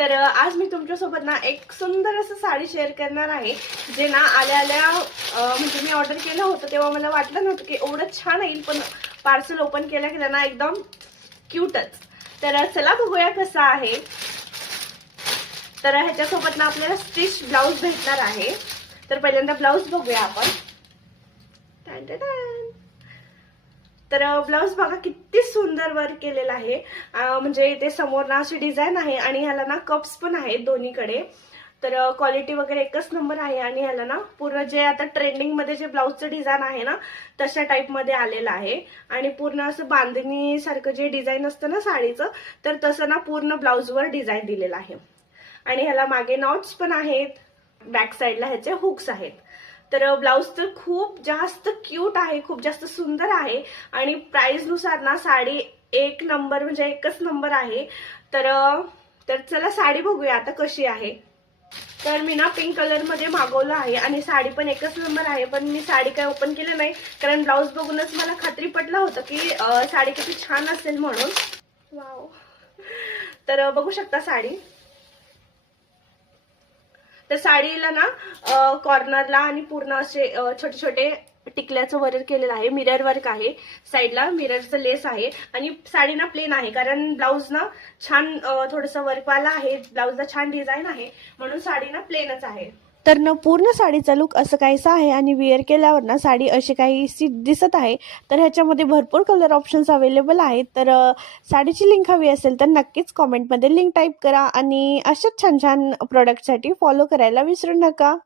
तर आज मी तुमच्यासोबत ना एक सुंदर असं साडी शेअर करणार आहे, जे ना आल्या म्हणजे मी ऑर्डर केलं होतं तेव्हा मला वाटलं नव्हतं की एवढं छान येईल, पण पार्सल ओपन केलं ना एकदम क्यूटच. तर चला बघूया कसं आहे. तर ह्याच्यासोबत ना आपल्याला स्टिच ब्लाउज भेटणार आहे. तर पहिल्यांदा ब्लाउज बघूया आपण. तर ब्लाउज बघा किती सुंदर वर्क केलेला आहे. म्हणजे इथे समोर ना अशी डिझाईन आहे आणि ह्याला ना कप्स पण आहेत दोन्हीकडे. तर क्वालिटी वगैरे एकच नंबर आहे. आणि ह्याला ना पूर्ण जे आता ट्रेंडिंग मध्ये जे ब्लाउजचं डिझाईन आहे ना तशा टाइप मध्ये आलेलं आहे. आणि पूर्ण असं बांधणी सारखं जे डिझाईन असतं ना साडीचं, तर तसं ना पूर्ण ब्लाउजवर डिझाईन दिलेलं आहे. आणि ह्याला मागे नॉट्स पण आहेत, बॅक साईडला ह्याचे हुक्स आहेत. तर ब्लाउज तर खूप जास्त क्यूट आहे, खूप जास्त सुंदर आहे. आणि प्राइस नुसार ना साडी एक नंबर म्हणजे एकच नंबर आहे. तर तर चला साडी बघूया आता कशी आहे. तर मी ना पिंक कलर मध्ये मागवलं आहे आणि साडी पण एकच नंबर आहे. पण मी साडी काय ओपन केलं नाही, कारण ब्लाउज बघूनच मला खात्री पटलं होतं की साडी किती छान असेल म्हणून. वाव. तर बघू शकता साडी. तर साडीला ना कॉर्नरला आणि पूर्ण असे छोटे छोटे टिकल्याचं वर्क केलेलं आहे. मिरर वर्क आहे, साईडला मिररचं लेस आहे. आणि साडी ना प्लेन आहे, कारण ब्लाऊज ना छान थोडंसं वर्कवाला आहे. ब्लाऊजला छान डिझाईन आहे म्हणून साडी ना प्लेनच आहे. तर न पूर्ण साडीचा लुक असं काहीसा आहे. आणि वेअर केल्यावर ना साडी अशी काहीशी दिसत आहे. तर ह्याच्यामध्ये भरपूर कलर ऑप्शन्स अवेलेबल आहेत. तर साडीची लिंक हवी असेल तर नक्कीच कॉमेंटमध्ये लिंक टाईप करा. आणि अशाच छान छान प्रोडक्टसाठी फॉलो करायला विसरू नका.